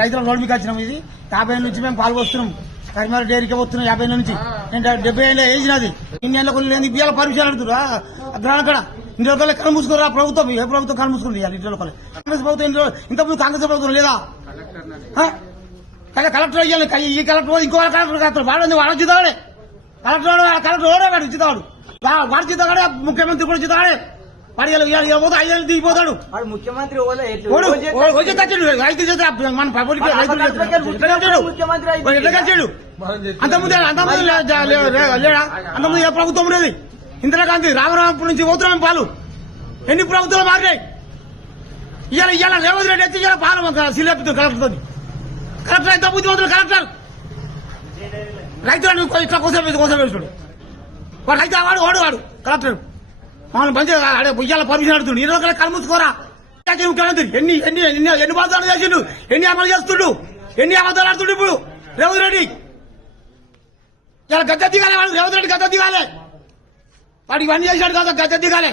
రైతుల రోడ్డు మీకు వచ్చినాం. ఇది 50 ఏళ్ళ నుంచి మేము పాలు పోస్తున్నాం. కరిమార డైరీకి పోతున్నాం 50 ఏళ్ళ నుంచి. నేను 70 ఏళ్ళ ఏజ్ నాది. ఇన్నేళ్ళ కొన్ని ఇవాళ పర్మిషన్ అడుగుతురా అక్కడ ఇంటి లోకల్ కళ్ళు మూసుకురా ప్రభుత్వం. ఏ ప్రభుత్వం కళ్ళు మూసుకుంది ఇంటి లోకల్? కాంగ్రెస్ ప్రభుత్వం ఇంతకుముందు కాంగ్రెస్ ప్రభుత్వం లేదా? కలెక్టర్ అయ్యాలి. ఈ కలెక్టర్ ఇంకో కలెక్టర్ వాడు చితాడే కలెక్టర్ వాడు చితాడు వాడు చితాడే ముఖ్యమంత్రి కూడా చితాడే. వాడు పోతే 5 ఏళ్ళు దిగిపోతాడు. ముఖ్యమంత్రి రైతు చేత మన పబ్లిక్ ఎట్లా కలిసాడు? అంతకుముందు లేడా? అంతకుముందు ఏ ప్రభుత్వం లేదు. ఇందిరాగాంధీ రామరామపురం నుంచి పోతున్నాం పాలు. ఎన్ని ప్రభుత్వాలు మారినాయి? ఇవాళ రేవంత్ రెడ్డి వచ్చి ఇవాళ పాలు సిలేపుతుంది కలెక్టర్. కలెక్టర్ అయితే బుద్ధిమంతులు కలెక్టర్ రైతులను ఇట్లా కోసం వేసుడు. వాడు రైతు వాడు కలెక్టర్ మమ్మల్ని మంచిగా ఇవాళ పర్మిషన్ అడుగుతుండు. 20 రూపాయలు కళ్ళు మూసుకోరా ముఖ్యమంత్రి. ఎన్ని బాధాలు చేసిండు, ఎన్ని అమలు చేస్తుండు, ఎన్ని అబద్దాలు ఆడుతుండు. ఇప్పుడు రేవంత్ రెడ్డి ఇలా గద్ద దిగాలి. వాడు రేవంత్ రెడ్డి గద్ద దిగాలి. వాడు ఇవన్నీ చేశాడు కదా, గద్ద దిగాలి.